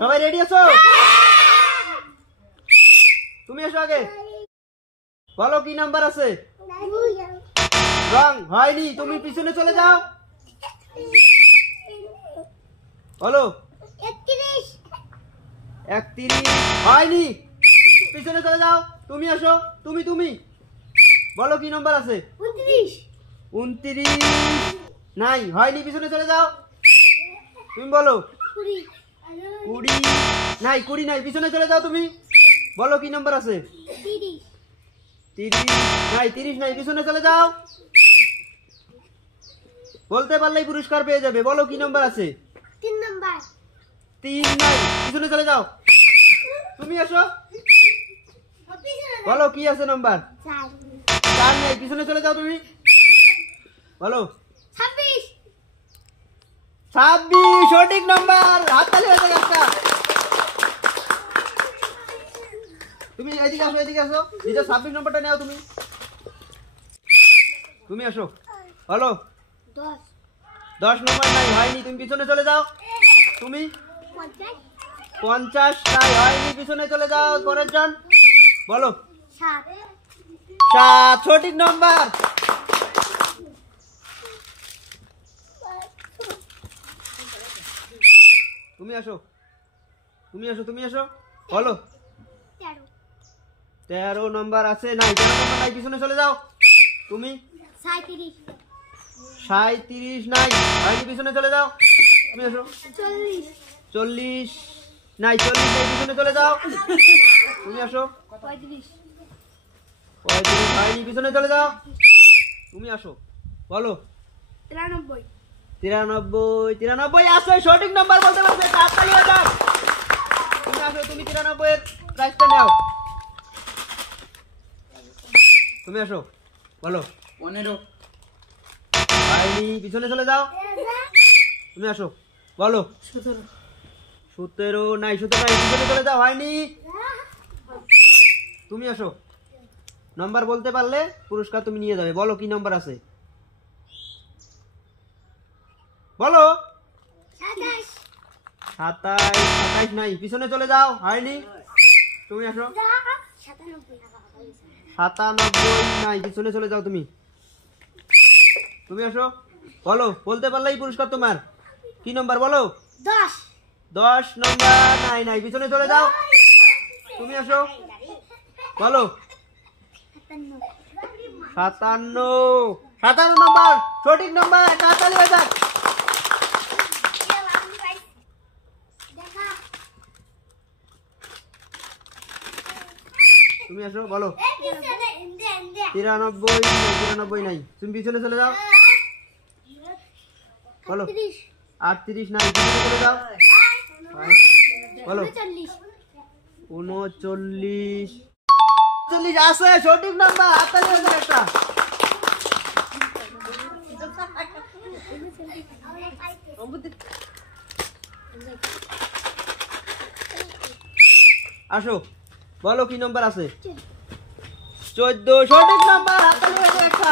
সবাই রেডি আছো? তুমি এসো আগে, বলো কি নাম্বার আছে? রং হয়নি, তুমি পিছনে চলে যাও। বলো 31 হয়নি, পিছনে চলে যাও। তুমি আসো, তুমি বলো কি নাম্বার আছে? 29 নাই, হয়নি, পিছনে চলে যাও। তুমি বলো 20 নাই, 20 নাই, পিছনে চলে যাও। তুমি বলো কি নাম্বার আছে? 30 নাই, 30 নাই, পিছনে চলে যাও। বলতে পারলেই পুরস্কার পেয়ে যাবে। বলো কি নাম্বার আছে? 3 নাম্বার। 3 নাই, পিছনে চলে যাও। তুমি আসো, বলো কি আছে নাম্বার? 4 নাই, পিছনে চলে যাও। তুমি বলো 26 সঠিক নাম্বার। হাততালি হয়ে যাবে একটা। তুমি এদিকে আসো, নিজের 26 নম্বরটা নাও। তুমি আসো, বলো 10 নম্বর নাই, হয়নি, তুমি পিছনে চলে যাও। তুমি 50 নাই, হয়নি, পিছনে চলে যাও। পরের জন বলো 7 সঠিক নম্বর। তুমি আসো, বলো 13 নম্বর আছে। নাই, 13 নম্বর নাই, পিছনে চলে যাও। তুমি 37 নাই, হয়নি, পিছনে চলে যাও। তুমি আসো 40 নাই, 40 নাই, পিছনে চলে যাও। তুমি আসো 35 হয়নি, পিছনে চলে যাও। তুমি আসো, বলো 93 আসো, সঠিক নাম্বার বলতে পারবে। তাড়াতাড়ি হয়ে যাও। তুমি আসো, তুমি 93 এর প্রাইসটা নাও। তুমি আসো, বলো 15 হয়নি, পিছনে চলে যাও। তুমি আসো, বলো 17 নাই, 17 নাই, পিছনে চলে যাও। হয়নি, তুমি আসো। নাম্বার বলতে পারলে পুরস্কার তুমি নিয়ে যাবে। বলো কি নাম্বার আছে? বলো 27 নাই, পিছনে চলে যাও। হয়নি, তুমি আসো। 97 নাই, পিছনে চলে যাও। তুমি আসো, বলো বলতে পারলেই পুরস্কার তোমার। কি নাম্বার বলো? 10 নম্বর নাই, পিছনে চলে যাও। তুমি আসো, বলো 57 নম্বর সঠিক নাম্বার। তাড়াতাড়ি হয়ে যাক। তুমি আসো, বলো 93 নাই, তুমি পিছনে চলে যাও। বলো 38 নাই, পিছনে চলে যাও। বলো 39 আছে, সঠিক নাম্বার। হাততালি হয়ে যাক একটা। আসো, বলো কি নাম্বার আছে? 14 সঠিক নাম্বার। হাততালি হয়ে যাক একটা।